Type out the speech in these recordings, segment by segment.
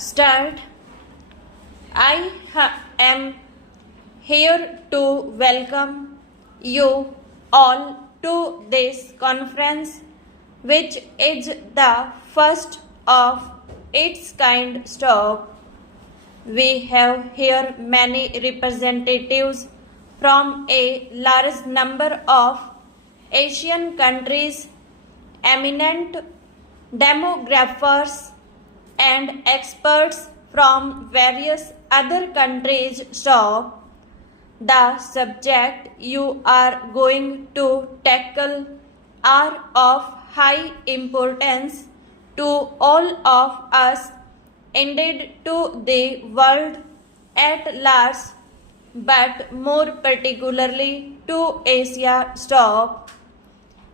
Start. Am here to welcome you all to this conference, which is the first of its kind stop. We have here many representatives from a large number of Asian countries, eminent demographers and experts from various other countries. So, the subject you are going to tackle are of high importance to all of us, indeed to the world at large, but more particularly to Asia. Stop.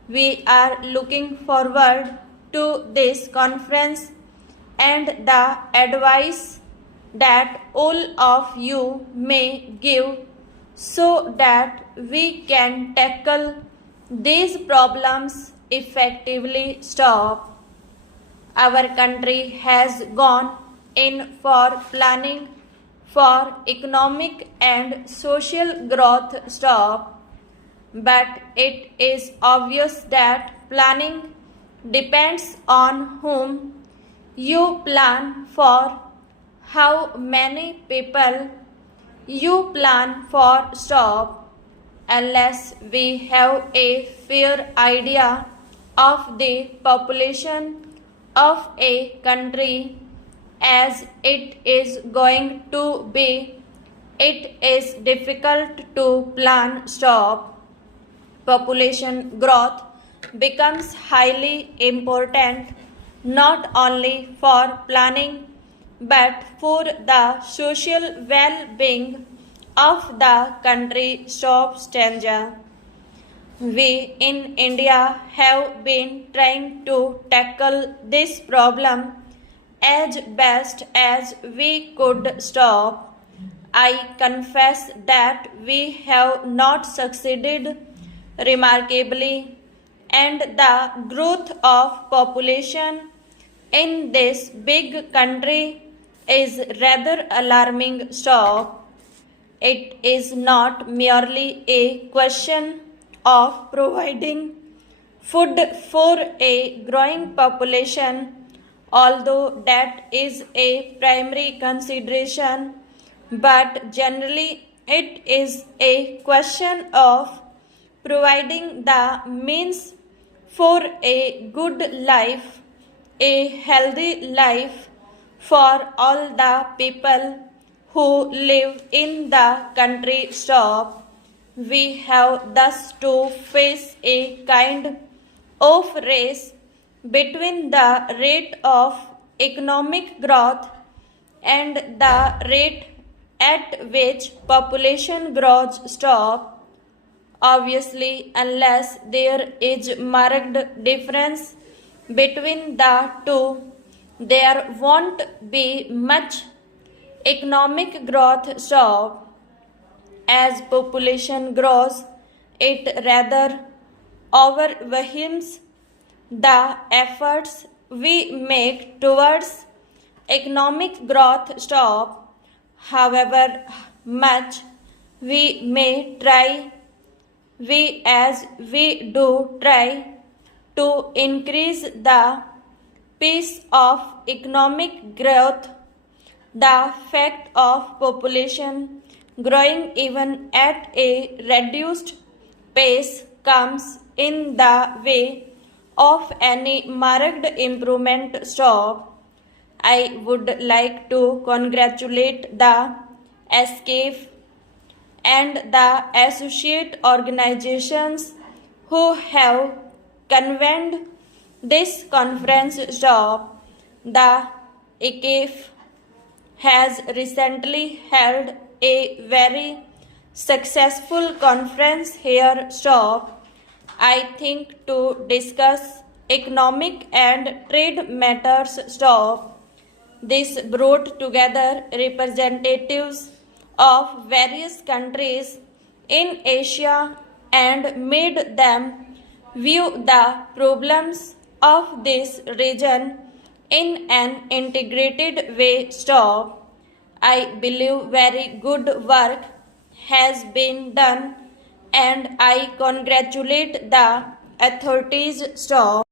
We are looking forward to this conference and the advice that all of you may give so that we can tackle these problems effectively. Stop. Our country has gone in for planning for economic and social growth. Stop. But it is obvious that planning depends on whom you plan for, how many people you plan for. Stop. Unless we have a fair idea of the population of a country as it is going to be, it is difficult to plan. Stop. Population growth becomes highly important not only for planning but for the social well-being of the country. Stop. Stanza. We in India have been trying to tackle this problem as best as we could. Stop. I confess that we have not succeeded remarkably, and the growth of population in this big country is rather alarming. Stop. It is not merely a question of providing food for a growing population, although that is a primary consideration, but generally it is a question of providing the means for a good life, a healthy life for all the people who live in the country. Stop. We have thus to face a kind of race between the rate of economic growth and the rate at which population grows. Stop. Obviously, unless there is marked difference between the two, there won't be much economic growth. Stop. As population grows, it rather overwhelms the efforts we make towards economic growth. Stop. However much we may try, we do try to increase the pace of economic growth, the fact of population growing even at a reduced pace comes in the way of any marked improvement. Stop. I would like to congratulate the ESCAFE and the associate organizations who have convened this conference. Stop. The ESCAFE has recently held a very successful conference here. Stop. I think to discuss economic and trade matters. Stop. This brought together representatives of various countries in Asia and made them view the problems of this region in an integrated way. Stop. I believe very good work has been done and I congratulate the authorities. Stop.